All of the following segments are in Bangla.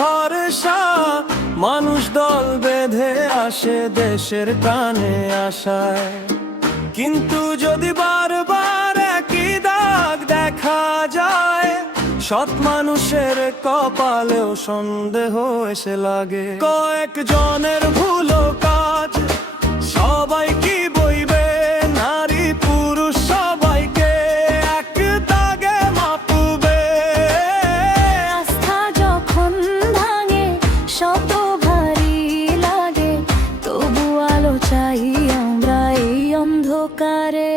ভরসা, মানুষ দল বেঁধে আসে দেশের প্রাণে আশায়। কিন্তু যদি বারবার একই দাগ দেখা যায়, সৎ মানুষের কপালেও সন্দেহ এসে লাগে। কয়েকজনের ভুলো কাজ সবাই কি বইবে, নারী পুরুষ সবাইকে এক দাগে মাপবে। আস্থা যখন ভাঙে শত ভারী লাগে, তবু আলো চাই আমরা এই অন্ধকারে।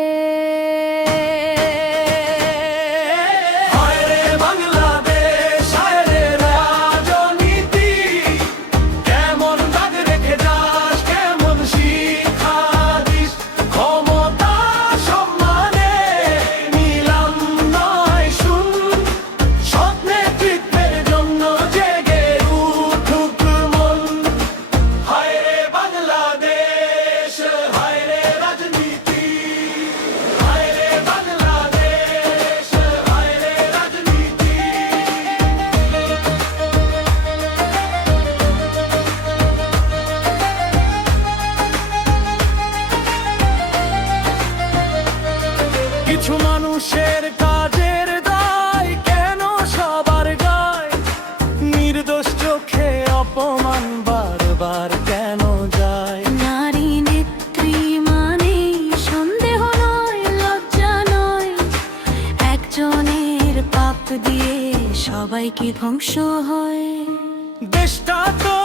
কিছু মানুষের কাজের দায় কেন সবার গায়, নির্দোষ চোখে অপমান বারবার কেন যায়। নারী নেত্রী মানে সন্দেহ নয়, লজ্জা নয়, একজনের পাপ দিয়ে সবাই কি ধ্বংস হয়। দেশটা তো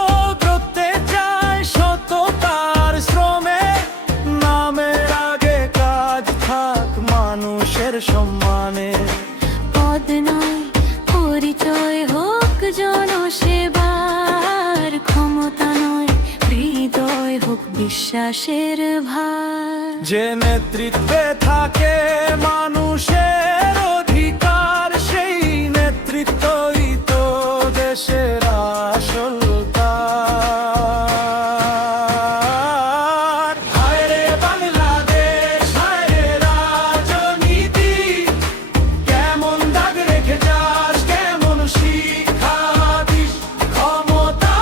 করতে চায় সততার শ্রমে, নামের আগে কাজ থাক মানুষের সম্মানে। পদ নয় পরিচয় হোক জনসেবার, ক্ষমতা নয় হৃদয় হোক বিশ্বাসের ভার। যে নেতৃত্বে থাকে মানুষের অধিকার, সেই নেতৃত্বই তো দেশের আসল তার। হায় রে বাংলাদেশ, হায় রে রাজনীতি, কেমন দাগ রেখে যাস, কেমন শিক্ষা দিস। ক্ষমতা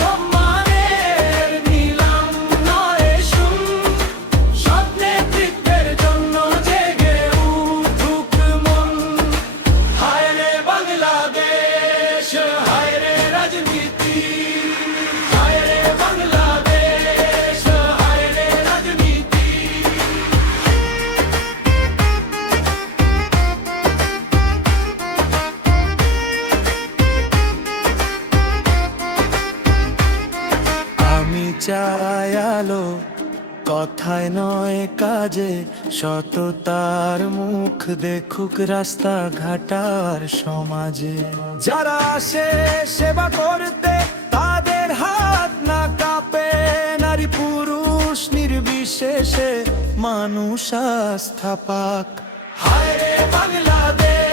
সম্মানের নিলাম নয় শুন, সৎ নেতৃত্বের জন্য জেগে উঠুক মন। হায় রে বাংলাদেশ, হায় রে রাজনীতি, হায় রে বাংলাদেশ, হায় রে রাজনীতি। আমি চাই আলো, কথায় নয় কাজে, সততার মুখ দেখুক রাস্তাঘাটার সমাজে। যারা আসে সেবা করতে তাদের হাত না কাঁপে, নারী পুরুষ নির্বিশেষে মানুষ আস্থা পাক। হায় রে বাংলাদেশ।